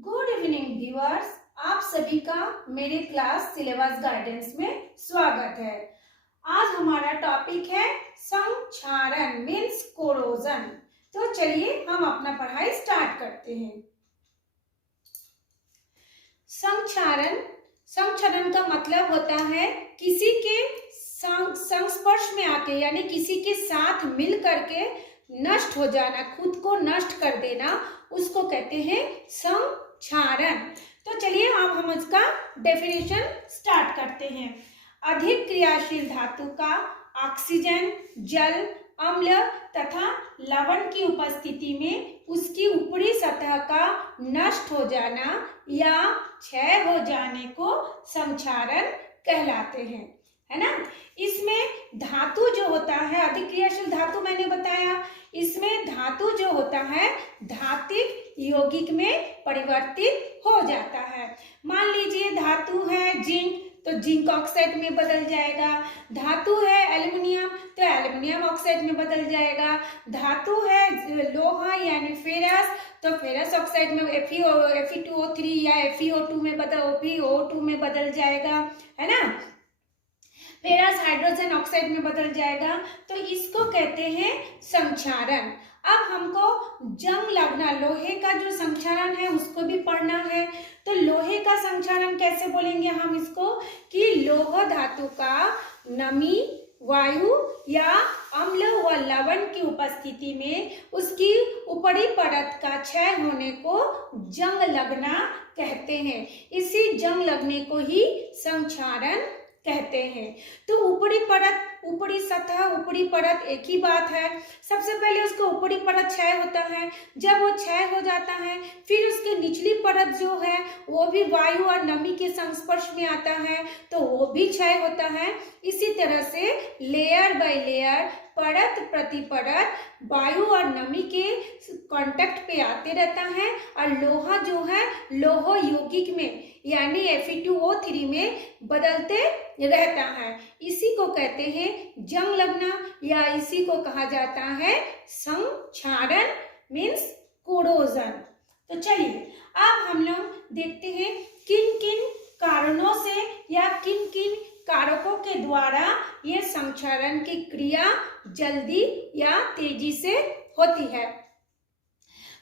Good evening viewers, आप सभी का मेरे क्लास सिलेबस गाइडेंस में स्वागत है। आज हमारा टॉपिक है संक्षारण मीन्स कोरोजन। तो चलिए हम अपना पढ़ाई स्टार्ट करते हैं। संक्षारण का मतलब होता है किसी के संस्पर्श में आके यानी किसी के साथ मिल करके नष्ट हो जाना, खुद को नष्ट कर देना, उसको कहते हैं संक्षारण। तो चलिए अब हम इसका डेफिनेशन स्टार्ट करते हैं। अधिक क्रियाशील धातु का ऑक्सीजन, जल, अम्ल तथा लवण की उपस्थिति में उसकी ऊपरी सतह का नष्ट हो जाना या क्षय हो जाने को संक्षारण कहलाते हैं, है ना। इसमें धातु जो होता है, अधिक क्रियाशील धातु मैंने बताया, इसमें धातु जो होता है धात्विक यौगिक में परिवर्तित हो जाता है। मान लीजिए धातु है जिंक, तो जिंक ऑक्साइड में बदल जाएगा। धातु है एल्युमिनियम, तो एल्युमिनियम ऑक्साइड में बदल जाएगा। धातु है लोहा यानी फेरस, तो फेरस ऑक्साइड में Fe2O3 या FeO2 में बदल जाएगा, है ना। फेरस हाइड्रोजन ऑक्साइड में बदल जाएगा। तो इसको कहते हैं संक्षारण। अब हमको जंग लगना, लोहे का जो संक्षारण है उसको भी पढ़ना है। तो लोहे का संक्षारण कैसे बोलेंगे हम इसको, कि लोह धातु का नमी, वायु या अम्ल व लवण की उपस्थिति में उसकी ऊपरी परत का क्षय होने को जंग लगना कहते हैं। इसी जंग लगने को ही संक्षारण कहते हैं। तो ऊपरी परत, ऊपरी सतह, ऊपरी परत एक ही बात है। सबसे पहले उसका ऊपरी परत क्षय होता है। जब वो क्षय हो जाता है फिर उसकी निचली परत जो है वो भी वायु और नमी के संस्पर्श में आता है, तो वो भी क्षय होता है। इसी तरह से लेयर बाय लेयर, परत प्रति परत वायु और नमी के कांटेक्ट पे आते रहता है और लोहा जो है लोह यौगिक में यानी Fe2O3 में बदलते रहता है। इसी को कहते हैं जंग लगना या इसी को कहा जाता है संक्षारण मीन्स कोरोजन। तो चलिए अब हम लोग देखते हैं किन किन कारणों से या किन किन कारकों के द्वारा ये संक्षारण की क्रिया जल्दी या तेजी से होती है।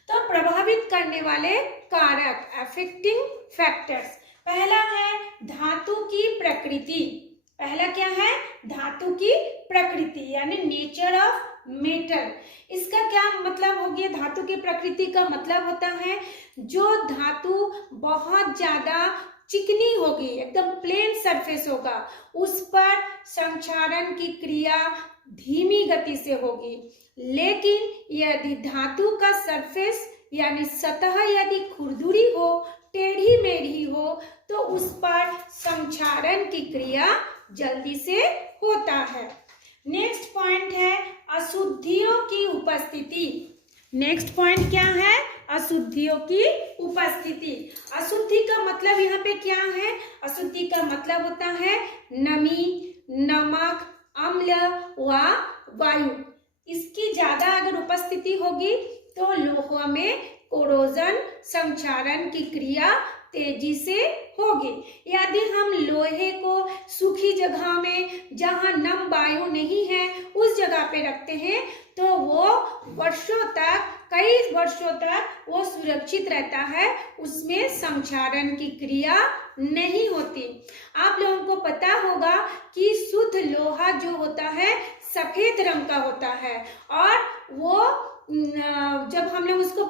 तो प्रभावित करने वाले कारक, अफेक्टिंग फैक्टर्स, पहला है धातु की प्रकृति। पहला क्या है, धातु की प्रकृति यानी नेचर ऑफ मेटल। इसका क्या मतलब हो गया, धातु की प्रकृति का मतलब होता है जो धातु बहुत ज्यादा चिकनी होगी, एकदम प्लेन सरफेस होगा, उस पर संक्षारण की क्रिया धीमी गति से होगी। लेकिन यदि धातु का सरफेस यानी सतह यदि खुरदुरी हो, टेढ़ी मेढ़ी हो, तो उस पर संक्षारण की क्रिया जल्दी से होता है। नेक्स्ट पॉइंट है अशुद्धियों की उपस्थिति। नेक्स्ट पॉइंट क्या है, अशुद्धियों की उपस्थिति। अशुद्धि का मतलब यहाँ पे क्या है, अशुद्धि का मतलब होता है नमी, नमक, अम्ल व वायु। इसकी ज्यादा अगर उपस्थिति होगी तो लोहा में कोरोजन, संक्षारण की क्रिया तेजी से होगी। यदि हम लोहे को सूखी जगह में जहां नम वायु नहीं है उस जगह पे रखते हैं तो वो वर्षों तक, कई वर्षों तक वो सुरक्षित रहता है, उसमें संक्षारण की क्रिया नहीं होती। आप लोगों को पता होगा कि शुद्ध लोहा जो होता है सफेद रंग का होता है और वो जब हम लोग उसको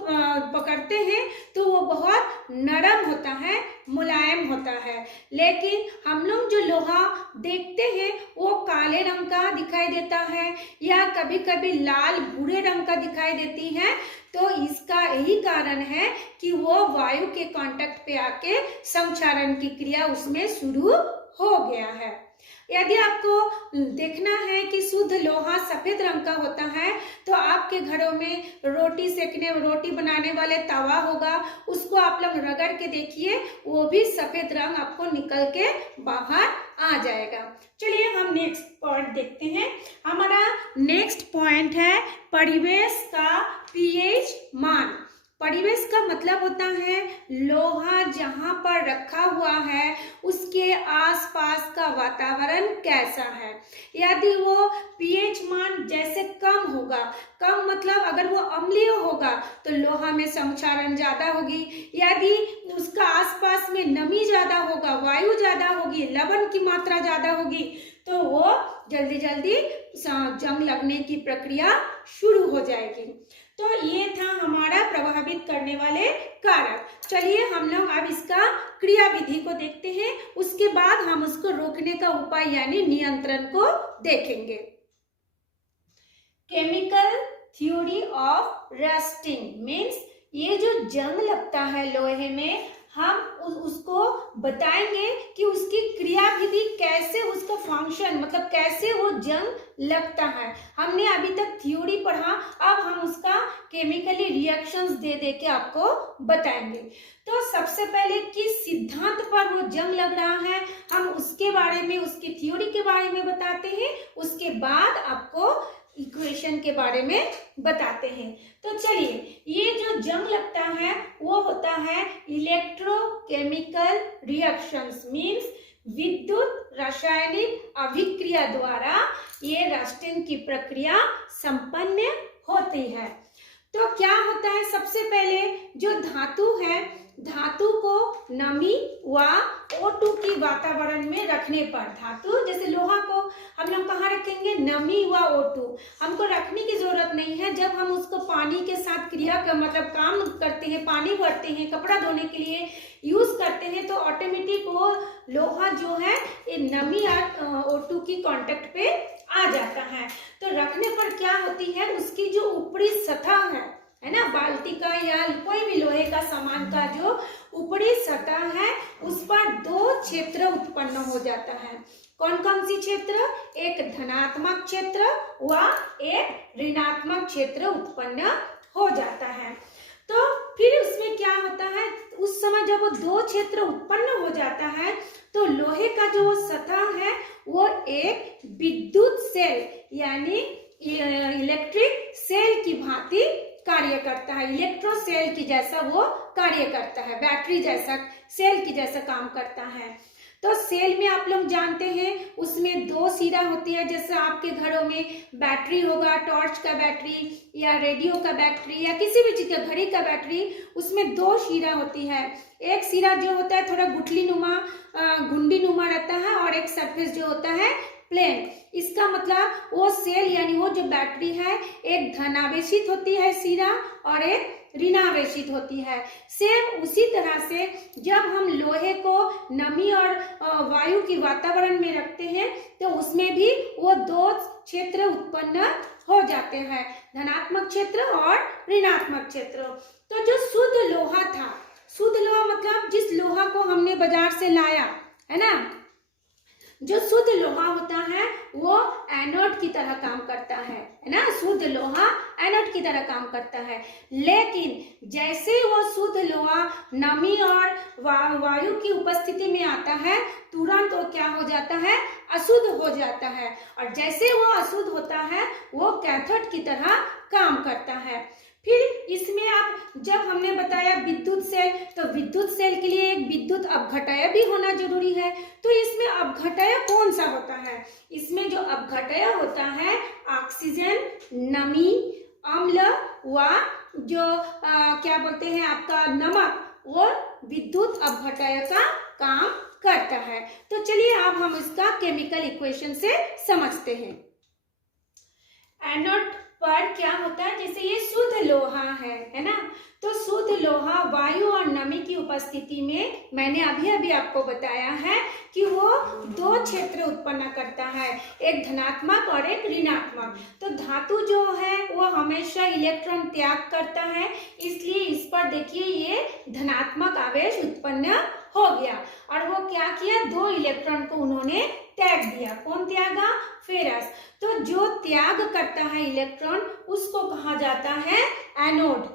पकड़ते हैं तो वो बहुत नरम होता है, मुलायम होता है। लेकिन हम लोग जो लोहा देखते हैं वो काले रंग का दिखाई देता है या कभी कभी लाल भूरे रंग का दिखाई देती है। तो इसका यही कारण है कि वो वायु के कांटेक्ट पे आके संक्षारण की क्रिया उसमें शुरू हो गया है। यदि आपको देखना है कि शुद्ध लोहा सफेद रंग का होता है तो आपके घरों में रोटी बनाने वाले तवा होगा, उसको आप लोग रगड़ के देखिए, वो भी सफेद रंग आपको निकल के बाहर आ जाएगा। चलिए हम नेक्स्ट पॉइंट देखते हैं। हमारा नेक्स्ट पॉइंट है परिवेश का pH मान। परिवेश का मतलब होता है लोहा जहां पर रखा हुआ है उसके आसपास का वातावरण कैसा है। यदि वो पीएच मान जैसे कम होगा, कम मतलब अगर वो अम्लीय होगा तो लोहा में संक्षारण ज्यादा होगी। यदि उसका आसपास में नमी ज्यादा होगा, वायु ज्यादा होगी, लवण की मात्रा ज्यादा होगी, तो वो जल्दी जल्दी जंग लगने की प्रक्रिया शुरू हो जाएगी। तो ये था हमारा प्रभावित करने वाले कारक। चलिए हम लोग अब इसका क्रिया विधि को देखते हैं, उसके बाद हम उसको रोकने का उपाय यानी नियंत्रण को देखेंगे। Chemical theory of rusting means ये जो जंग लगता है लोहे में, हम उसको बताएंगे कि उसकी क्रिया विधि कैसे, उसका फंक्शन मतलब कैसे वो जंग लगता है। हमने अभी तक थ्योरी पढ़ा, अब हम उसका केमिकली रिएक्शंस दे दे के आपको बताएंगे। तो सबसे पहले किस सिद्धांत पर वो जंग लग रहा है हम उसके बारे में, उसकी थ्योरी के बारे में बताते हैं, उसके बाद आपको इक्वेशन के बारे में बताते हैं। तो चलिए, ये जो जंग लगता है वो होता है इलेक्ट्रोकेमिकल रिएक्शंस मींस विद्युत रासायनिक अभिक्रिया द्वारा ये रस्टिंग की प्रक्रिया संपन्न होती है। तो क्या होता है, सबसे पहले जो धातु है, धातु को नमी व O2 की वातावरण में रखने पर, धातु जैसे लोहा को हम लोग कहाँ रखेंगे, नमी व O2 हमको रखने की जरूरत नहीं है। जब हम उसको पानी के साथ क्रिया का मतलब काम करते हैं, पानी भरते हैं, कपड़ा धोने के लिए यूज करते हैं, तो ऑटोमेटिक वो लोहा जो है ये नमी और O2 की कांटेक्ट पे आ जाता है। तो रखने पर क्या होती है, उसकी जो ऊपरी सतह है ना, बाल्टी का या कोई भी लोहे का सामान का जो ऊपरी सतह है उस पर दो क्षेत्र उत्पन्न हो जाता है। कौन कौन सी क्षेत्र, एक धनात्मक क्षेत्र व एक ऋणात्मक क्षेत्र उत्पन्न हो जाता है। तो फिर उसमें क्या होता है, उस समय जब वो दो क्षेत्र उत्पन्न हो जाता है तो लोहे का जो सतह है वो एक विद्युत सेल यानी इलेक्ट्रिक सेल की भांति कार्य करता है, इलेक्ट्रो सेल की जैसा वो कार्य करता है, बैटरी जैसा सेल की जैसा काम करता है। तो सेल में आप लोग जानते हैं उसमें दो सिरा होती है, जैसे आपके घरों में बैटरी होगा, टॉर्च का बैटरी या रेडियो का बैटरी या किसी भी चीज का, घड़ी का बैटरी, उसमें दो सिरा होती है। एक सिरा जो होता है थोड़ा गुठली नुमा गुंडी नुमा रहता है और एक सरफेस जो होता है प्लेन। इसका मतलब वो सेल यानी वो जो बैटरी है एक धनावेशित होती है सिरा और एक ऋणावेशित होती है। सेम उसी तरह से जब हम लोहे को नमी और वायु की वातावरण में रखते हैं तो उसमें भी वो दो क्षेत्र उत्पन्न हो जाते हैं, धनात्मक क्षेत्र और ऋणात्मक क्षेत्र। तो जो शुद्ध लोहा था, शुद्ध लोहा मतलब जिस लोहा को हमने बाजार से लाया है ना, जो शुद्ध लोहा होता है वो एनोड की तरह काम करता है ना, शुद्ध लोहा एनोड की तरह काम करता है। लेकिन जैसे वो शुद्ध लोहा नमी और वायु की उपस्थिति में आता है तुरंत वो क्या हो जाता है, अशुद्ध हो जाता है, और जैसे वो अशुद्ध होता है वो कैथोड की तरह काम करता है। फिर इसमें आप जब हमने बताया विद्युत सेल, तो विद्युत सेल के लिए एक विद्युत अपघटय भी होना जरूरी है। तो इसमें अपघटय कौन सा होता है, इसमें जो अपघटय होता है ऑक्सीजन, नमी, अम्ल व जो क्या बोलते हैं आपका नमक, वो विद्युत अपघटय का काम करता है। तो चलिए अब हम इसका केमिकल इक्वेशन से समझते हैं। एनोड पर क्या होता है, जैसे ये शुद्ध लोहा है ना, तो शुद्ध लोहा वायु और नमी की उपस्थिति में मैंने अभी अभी आपको बताया है कि वो दो क्षेत्र उत्पन्न करता है, एक धनात्मक और एक ऋणात्मक। तो धातु जो है वो हमेशा इलेक्ट्रॉन त्याग करता है, इसलिए इस पर देखिए ये धनात्मक आवेश उत्पन्न हो गया, और वो क्या किया, दो इलेक्ट्रॉन को उन्होंने त्याग दिया। कौन त्यागा, फेरस। तो जो त्याग करता है इलेक्ट्रॉन उसको कहा जाता है एनोड,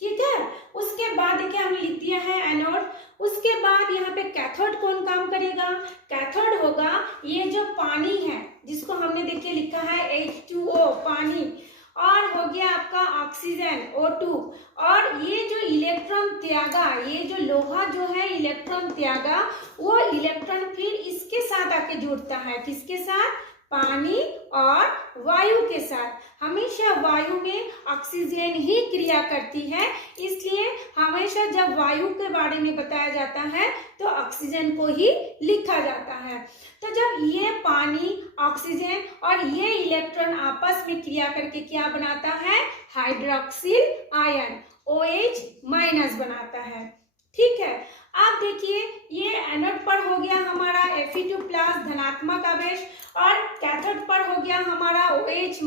ठीक है। उसके बाद देखिए हमने लिख दिया है एनोड। उसके बाद यहाँ पे कैथोड कौन काम करेगा, कैथोड होगा ये जो पानी है जिसको हमने देखिए लिखा है H2O पानी, और हो गया आपका ऑक्सीजन O2। और ये जो इलेक्ट्रॉन त्यागा, ये जो लोहा जो है इलेक्ट्रॉन त्यागा, वो इलेक्ट्रॉन फिर इसके साथ आके जुड़ता है, किसके साथ? पानी और वायु के साथ। हमेशा वायु में ऑक्सीजन ही क्रिया करती है, इसलिए हमेशा जब वायु के बारे में बताया जाता है तो ऑक्सीजन को ही लिखा जाता है। तो जब ये पानी, ऑक्सीजन और ये इलेक्ट्रॉन आपस में क्रिया करके क्या बनाता है? हाइड्रोक्सिल आयन OH- बनाता है। ठीक है, आप देखिए ये एनोड पर हो गया हमारा Fe2+ धनात्मक आवेश और कैथोड पर हो गया हमारा OH-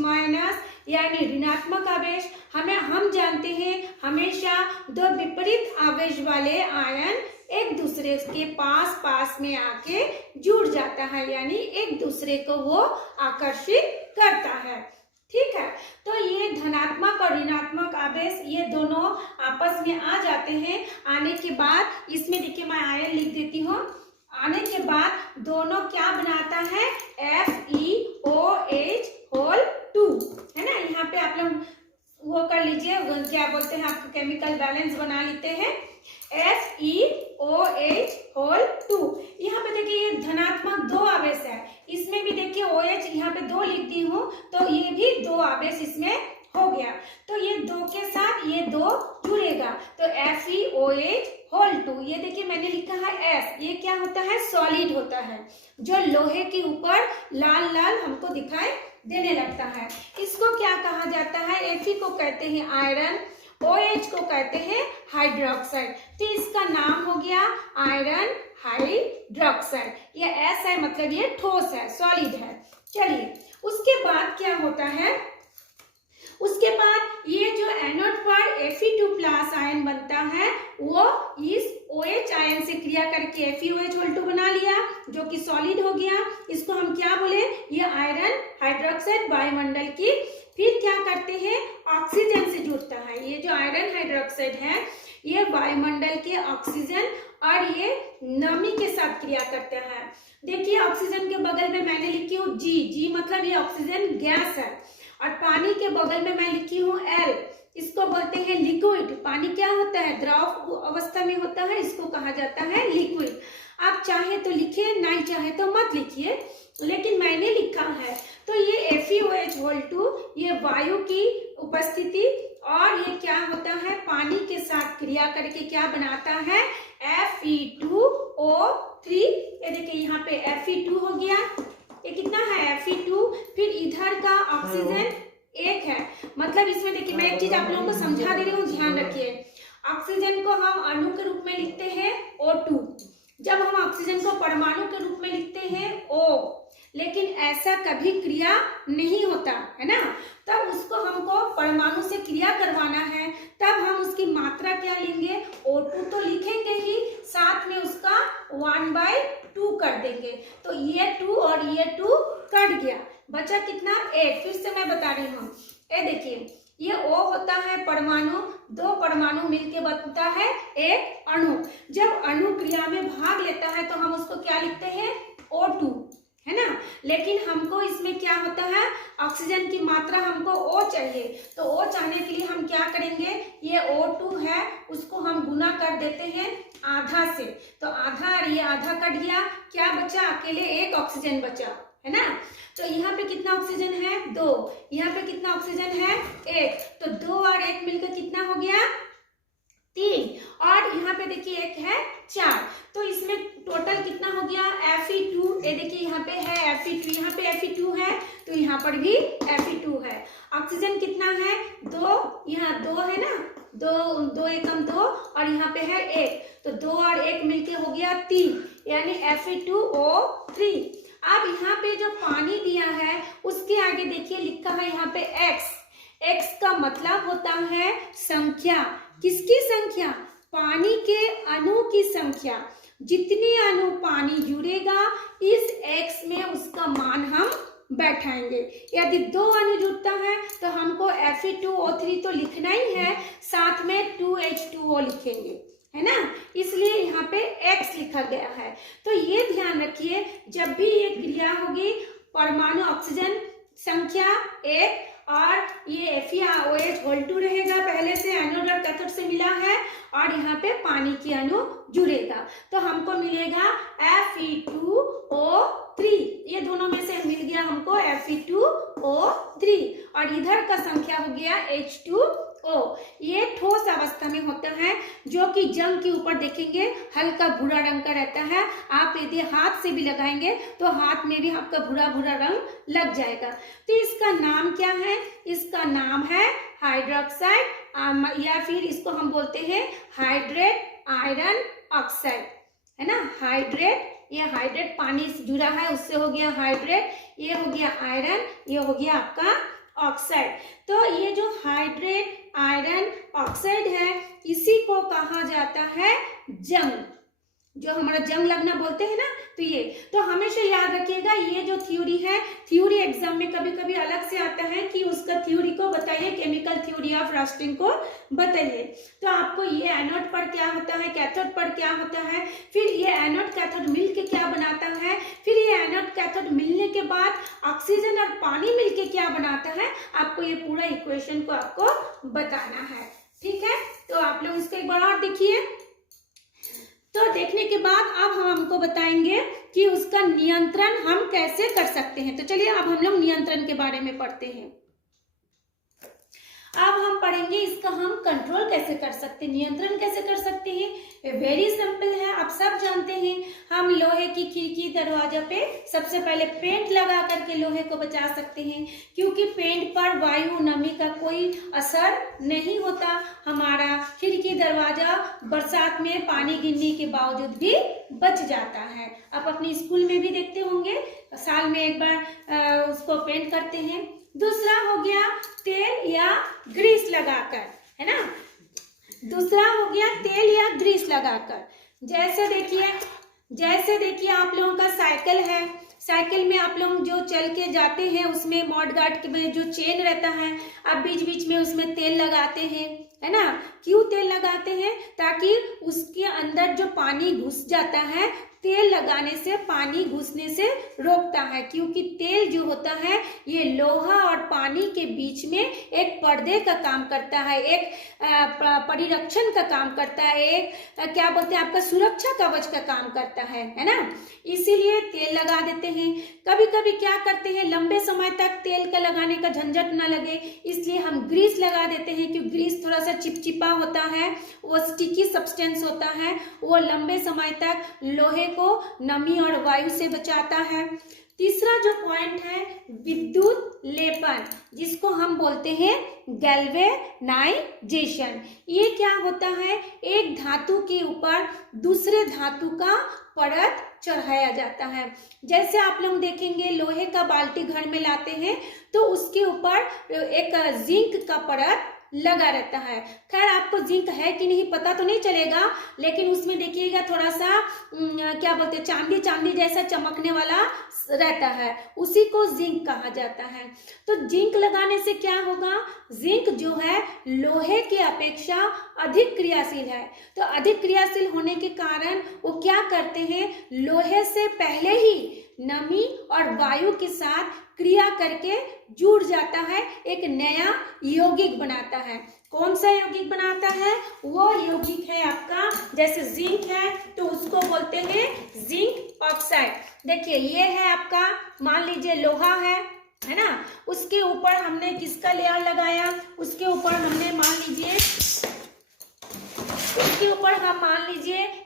यानी ऋणात्मक आवेश। हम जानते हैं हमेशा दो विपरीत आवेश वाले आयन एक दूसरे के पास में आके जुड़ जाता है, यानी एक दूसरे को वो आकर्षित करता है। ठीक है, तो ये धनात्मक और ऋणात्मक आवेश ये दोनों आपस में आ जाते हैं। आने के बाद इसमें देखिए मैं आयन लिख देती हूँ। आने के बाद दोनों क्या बनाता है? FeOH2, है ना। यहाँ पे आप लोग वो कर लीजिए, क्या बोलते हैं, आपको केमिकल बैलेंस बना लेते हैं। FeOH2। यहाँ पे देखिए ये धनात्मक दो आवेश है, इसमें भी देखिए OH यहाँ पे 2 लिखती हूँ, तो ये भी 2 आवेश इसमें हो गया। तो ये 2 के साथ ये 2 जुड़ेगा, तो FeOH2। ये देखिए मैंने लिखा है S, ये क्या होता है? सॉलिड होता है, जो लोहे के ऊपर लाल लाल हमको दिखाई देने लगता है। इसको क्या कहा जाता है? Fe को कहते हैं आयरन, OH को कहते हैं हाइड्रोक्साइड। तो इसका नाम हो गया आयरन हाइड्रोक्साइड। ये S है, मतलब ये ठोस है, सॉलिड है। चलिए उसके बाद क्या होता है? उसके बाद ये जो एनोड पर Fe2+ आयन बनता है, वो इस OH आयन से क्रिया करके FeOH2 बना लिया, जो कि सॉलिड हो गया। इसको हम क्या बोले? ये आयरन हाइड्रोक्साइड वायुमंडल की फिर क्या करते हैं? ऑक्सीजन से जुड़ता है। ये जो आयरन हाइड्रोक्साइड है ये वायुमंडल के ऑक्सीजन और ये नमी के साथ क्रिया करते हैं। देखिए ऑक्सीजन के बगल में मैंने लिखी हूँ G मतलब ये ऑक्सीजन गैस है, और पानी के बगल में मैं लिखी हूँ L, इसको बोलते हैं लिक्विड। पानी क्या होता है? द्रव अवस्था में होता है, इसको कहा जाता है लिक्विड। आप चाहे तो लिखिए, नहीं चाहे तो मत लिखिए, लेकिन मैंने लिखा है। तो ये FeOH2 ये वायु की उपस्थिति और ये क्या होता है? पानी के साथ क्रिया करके क्या बनाता है? Fe2O3। ये देखिए यहाँ पे Fe2 हो गया, ये कितना है? Fe2। फिर इधर का ऑक्सीजन 1 है, मतलब इसमें देखिए मैं एक चीज आप लोगों को समझा दे रही हूँ, ध्यान रखिए। ऑक्सीजन को हम अणु के रूप में लिखते हैं O2, जब हम ऑक्सीजन को परमाणु के रूप में लिखते हैं O, लेकिन ऐसा कभी क्रिया नहीं होता है ना। तब उसको हमको परमाणु से क्रिया करवाना है, तब हम उसकी मात्रा क्या लेंगे? O2 तो लिखेंगे ही, साथ में उसका 1/2 कर देंगे। तो ये 2 और ये 2 कट गया, बचा कितना? 1। फिर से मैं बता रही हूँ, ये देखिए ये O होता है परमाणु, 2 परमाणु मिलके बनता है एक अणु। जब अणु क्रिया में भाग लेता है तो हम उसको क्या लिखते हैं? O2, है ना। लेकिन हमको इसमें क्या होता है? ऑक्सीजन की मात्रा हमको O चाहिए, तो O चाहने के लिए हम क्या करेंगे? ये O2 है, उसको हम गुना कर देते हैं आधा से, तो आधा और ये आधा कट गया, क्या बचा? अकेले 1 ऑक्सीजन बचा, है ना। तो यहाँ पे कितना ऑक्सीजन है? 2। यहाँ पे कितना ऑक्सीजन है? 1। तो 2 और 1 मिलकर कितना हो गया? 3। और यहाँ पे देखिए 1 है 4, तो इसमें टोटल कितना हो गया? Fe2। ये देखिए यहाँ पे है Fe2, यहाँ पे Fe2 है, तो यहाँ पर भी Fe2 है। ऑक्सीजन कितना है? 2, यहाँ 2 है ना, 2 एकम 2 और यहाँ पे है 1, तो 2 और 1 मिलके हो गया 3, यानी Fe2O3। अब यहाँ पे जो पानी दिया है उसके आगे देखिए लिखा है यहाँ पे X। X का मतलब होता है संख्या। किसकी संख्या? पानी के अणु की संख्या। जितने अणु पानी जुड़ेगा इस X में उसका मान हम बैठाएंगे। यदि 2 अणु जुड़ता है तो हमको Fe2O3 तो लिखना ही है, साथ में 2H2O लिखेंगे, है ना, इसलिए यहाँ पे X लिखा गया है। तो ये ध्यान रखिए, जब भी ये क्रिया होगी परमाणु ऑक्सीजन संख्या 1 और ये FeOH होल 2 रहेगा, पहले से एनोड और कैथोड से मिला है और यहाँ पे पानी की अणु जुड़ेगा तो हमको मिलेगा Fe2O3। ये दोनों में से मिल गया हमको Fe2O3 और इधर का संख्या हो गया H2O। ये ठोस अवस्था में होता है जो कि जंग के ऊपर देखेंगे हल्का भूरा रंग का रहता है। आप यदि हाथ से भी लगाएंगे तो हाथ में भी आपका भूरा भूरा रंग लग जाएगा। तो इसका नाम क्या है? इसका नाम है हाइड्रोक्साइड या फिर इसको हम बोलते हैं हाइड्रेट आयरन ऑक्साइड, है ना। हाइड्रेट, ये हाइड्रेट पानी से जुड़ा है उससे हो गया हाइड्रेट, ये हो गया आयरन, ये हो गया आपका ऑक्साइड। तो ये जो हाइड्रेट आयरन ऑक्साइड है इसी को कहा जाता है जंग, जो हमारा जंग लगना बोलते हैं ना। तो ये तो हमेशा याद रखिएगा, ये जो थ्योरी है, थ्योरी एग्जाम में कभी कभी अलग से आता है कि उसका थ्योरी को बताइए, केमिकल थ्योरी ऑफ रस्टिंग को बताइए। तो आपको ये एनोड पर क्या होता है, कैथोड पर क्या होता है, फिर ये एनोड कैथोड मिल के क्या बनाता है, फिर ये एनोड कैथोड मिलने के बाद ऑक्सीजन और पानी मिलके क्या बनाता है, आपको ये पूरा इक्वेशन को आपको बताना है। ठीक है, तो आप लोग इसको एक बार और देखिए। तो देखने के बाद अब हम हमको बताएंगे कि उसका नियंत्रण हम कैसे कर सकते हैं। तो चलिए अब हम लोग नियंत्रण के बारे में पढ़ते हैं। अब हम पढ़ेंगे इसका हम कंट्रोल कैसे कर सकते हैं, नियंत्रण कैसे कर सकते हैं। वेरी सिंपल है, आप सब जानते हैं। हम लोहे की खिड़की दरवाजा पे सबसे पहले पेंट लगा करके लोहे को बचा सकते हैं, क्योंकि पेंट पर वायु नमी का कोई असर नहीं होता। हमारा खिड़की दरवाजा बरसात में पानी गिरने के बावजूद भी बच जाता है। आप अपने स्कूल में भी देखते होंगे, साल में एक बार उसको पेंट करते हैं। दूसरा हो गया तेल या ग्रीस लगाकर, है ना। दूसरा हो गया तेल या ग्रीस लगाकर। जैसे देखिए आप लोगों का साइकिल है, साइकिल में आप लोग जो चल के जाते हैं उसमें मॉड गार्ड में जो चेन रहता है, आप बीच बीच में उसमें तेल लगाते हैं, है ना। क्यों तेल लगाते हैं? ताकि उसके अंदर जो पानी घुस जाता है, तेल लगाने से पानी घुसने से रोकता है, क्योंकि तेल जो होता है ये लोहा और पानी के बीच में एक पर्दे का काम करता है, एक परिरक्षण का काम करता है, एक क्या बोलते हैं आपका सुरक्षा कवच का काम करता है ना। इसीलिए तेल लगा देते हैं। कभी कभी क्या करते हैं, लंबे समय तक तेल का लगाने का झंझट ना लगे इसलिए हम ग्रीस लगा देते हैं, क्योंकि ग्रीस थोड़ा सा चिपचिपा होता है, वो स्टिकी सब्सटेंस होता है, वो लंबे समय तक लोहे को नमी और वायु से बचाता है। तीसरा जो पॉइंट है विद्युत लेपन, जिसको हम बोलते हैं गैल्वेनाइजेशन। ये क्या होता है, एक धातु के ऊपर दूसरे धातु का परत चढ़ाया जाता है। जैसे आप लोग देखेंगे लोहे का बाल्टी घर में लाते हैं तो उसके ऊपर एक जिंक का परत लगा रहता है। खैर आपको जिंक है कि नहीं पता तो नहीं चलेगा, लेकिन उसमें देखिएगा थोड़ा सा क्या बोलते हैं चांदी चांदी जैसा चमकने वाला रहता है, उसी को जिंक कहा जाता है। तो जिंक लगाने से क्या होगा, जिंक जो है लोहे की अपेक्षा अधिक क्रियाशील है। तो अधिक क्रियाशील होने के कारण वो क्या करते हैं, लोहे से पहले ही नमी और वायु के साथ क्रिया करके जुड़ जाता है, एक नया यौगिक बनाता है। कौन सा यौगिक बनाता है, वो यौगिक है आपका, जैसे जिंक है तो उसको बोलते हैं जिंक ऑक्साइड। देखिए ये है आपका, मान लीजिए लोहा है ना, उसके ऊपर हमने किसका लेयर लगाया, उसके ऊपर हमने मान लीजिए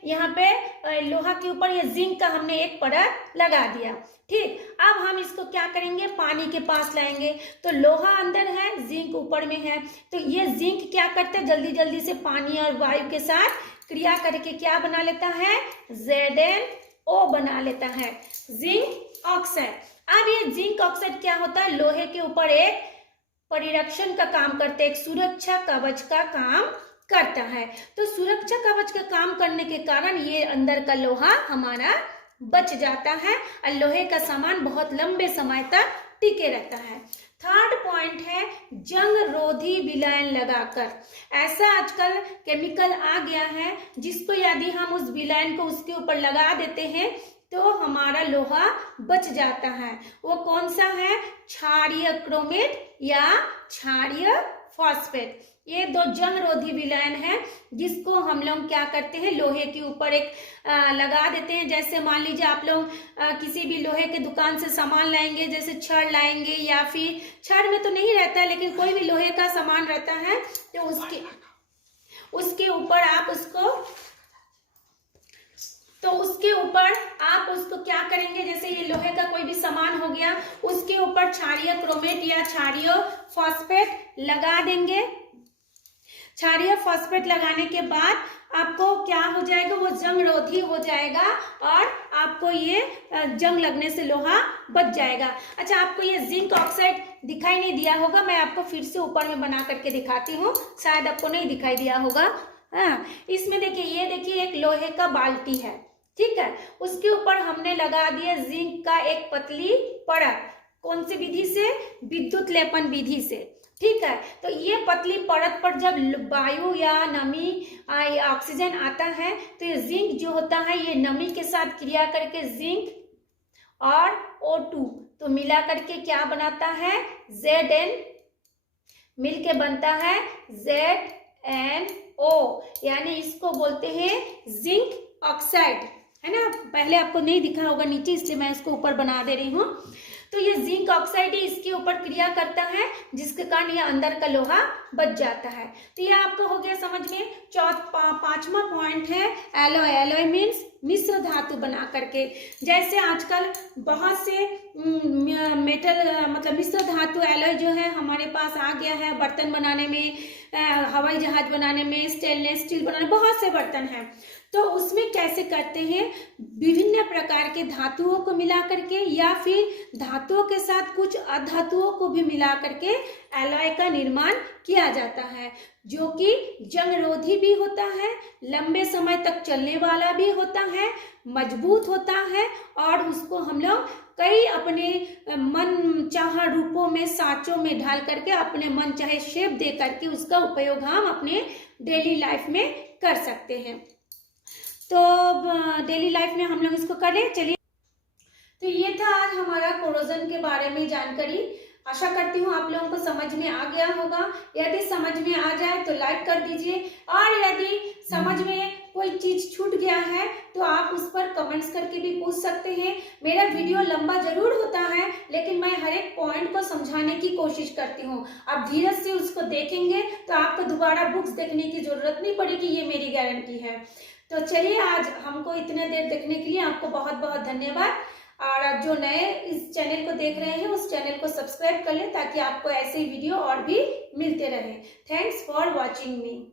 यहाँ पे लोहा के ऊपर ये जिंक का हमने एक परत लगा दिया। ठीक, अब हम इसको क्या करेंगे, पानी के पास लाएंगे। तो लोहा अंदर है, जिंक ऊपर में है, तो ये जिंक क्या करते हैं, जल्दी जल्दी से पानी और वायु के साथ क्रिया करके क्या बना लेता है, ZnO बना लेता है, जिंक ऑक्साइड। अब ये जिंक ऑक्साइड क्या होता है, लोहे के ऊपर एक परिरक्षण का काम करते हैं, एक सुरक्षा कवच का काम करता है। तो सुरक्षा कवच का काम करने के कारण ये अंदर का लोहा हमारा बच जाता है और लोहे का सामान बहुत लंबे समय तक टिके रहता है। थर्ड पॉइंट है जंग रोधी विलयन लगाकर। ऐसा आजकल केमिकल आ गया है जिसको यदि हम उस विलयन को उसके ऊपर लगा देते हैं तो हमारा लोहा बच जाता है। वो कौन सा है? क्षारीय क्रोमेट या क्षारीय फॉस्फेट। ये दो जंग रोधी विलयन है जिसको हम लोग क्या करते हैं, लोहे के ऊपर एक लगा देते हैं। जैसे मान लीजिए आप लोग किसी भी लोहे के दुकान से सामान लाएंगे, जैसे छड़ लाएंगे या फिर छड़ में तो नहीं रहता है लेकिन कोई भी लोहे का सामान रहता है, तो उसके ऊपर आप उसको क्या करेंगे, जैसे ये लोहे का कोई भी सामान हो गया, उसके ऊपर क्षारीय क्रोमेट या क्षारीय फॉस्फेट लगा देंगे। क्षारीय फॉस्फेट लगाने के बाद आपको क्या हो जाएगा, वो जंग रोधी हो जाएगा और आपको ये जंग लगने से लोहा बच जाएगा। अच्छा, आपको ये जिंक ऑक्साइड दिखाई नहीं दिया होगा, मैं आपको फिर से ऊपर में बना करके दिखाती हूँ, शायद आपको नहीं दिखाई दिया होगा। हाँ, इसमें देखिए, ये देखिए एक लोहे का बाल्टी है, ठीक है, उसके ऊपर हमने लगा दिया जिंक का एक पतली परत। कौन सी विधि से? विद्युत लेपन विधि से, ठीक है। तो ये पतली परत पर जब वायु या नमी ऑक्सीजन आता है तो ये जिंक जो होता है ये नमी के साथ क्रिया करके जिंक और O2 तो मिला करके क्या बनाता है? Zn, मिल के बनता है ZnO, यानी इसको बोलते हैं जिंक ऑक्साइड, है ना। पहले आपको नहीं दिखा होगा नीचे, इसलिए मैं इसको ऊपर बना दे रही हूँ। तो ये जिंक ऑक्साइड ही इसके ऊपर क्रिया करता है जिसके कारण ये अंदर का लोहा बच जाता है। तो ये आपको हो गया समझ में। पांचवा पॉइंट है एलॉय। एलॉय मीन्स मिश्र धातु बना करके। जैसे आजकल बहुत से मेटल मतलब मिश्र धातु एलॉय जो है हमारे पास आ गया है, बर्तन बनाने में, हवाई जहाज बनाने में, स्टेनलेस स्टील बनाने, बहुत से बर्तन हैं। तो उसमें कैसे करते हैं, विभिन्न प्रकार के धातुओं को मिला करके या फिर धातुओं के साथ कुछ अधातुओं को भी मिला करके एलॉय का निर्माण किया जाता है, जो कि जंग रोधी भी होता है, लंबे समय तक चलने वाला भी होता है, मजबूत होता है और उसको हम लोग कई अपने मन चाहा रूपों में, साँचों में ढाल करके अपने मन चाहे शेप दे करके उसका उपयोग हम अपने डेली लाइफ में कर सकते हैं। तो डेली लाइफ में हम लोग इसको कर ले। चलिए, तो ये था आज हमारा कोरोजन के बारे में जानकारी। आशा करती हूँ आप लोगों को समझ में आ गया होगा। यदि समझ में आ जाए तो लाइक कर दीजिए, और यदि समझ में कोई चीज छूट गया है तो आप उस पर कमेंट्स करके भी पूछ सकते हैं। मेरा वीडियो लंबा जरूर होता है लेकिन मैं हर एक पॉइंट को समझाने की कोशिश करती हूँ। आप धीरज से उसको देखेंगे तो आपको दोबारा बुक्स देखने की जरूरत नहीं पड़ेगी, ये मेरी गारंटी है। तो चलिए, आज हमको इतने देर देखने के लिए आपको बहुत बहुत धन्यवाद। और जो नए इस चैनल को देख रहे हैं उस चैनल को सब्सक्राइब कर लें ताकि आपको ऐसे वीडियो और भी मिलते रहे। Thanks for watching me.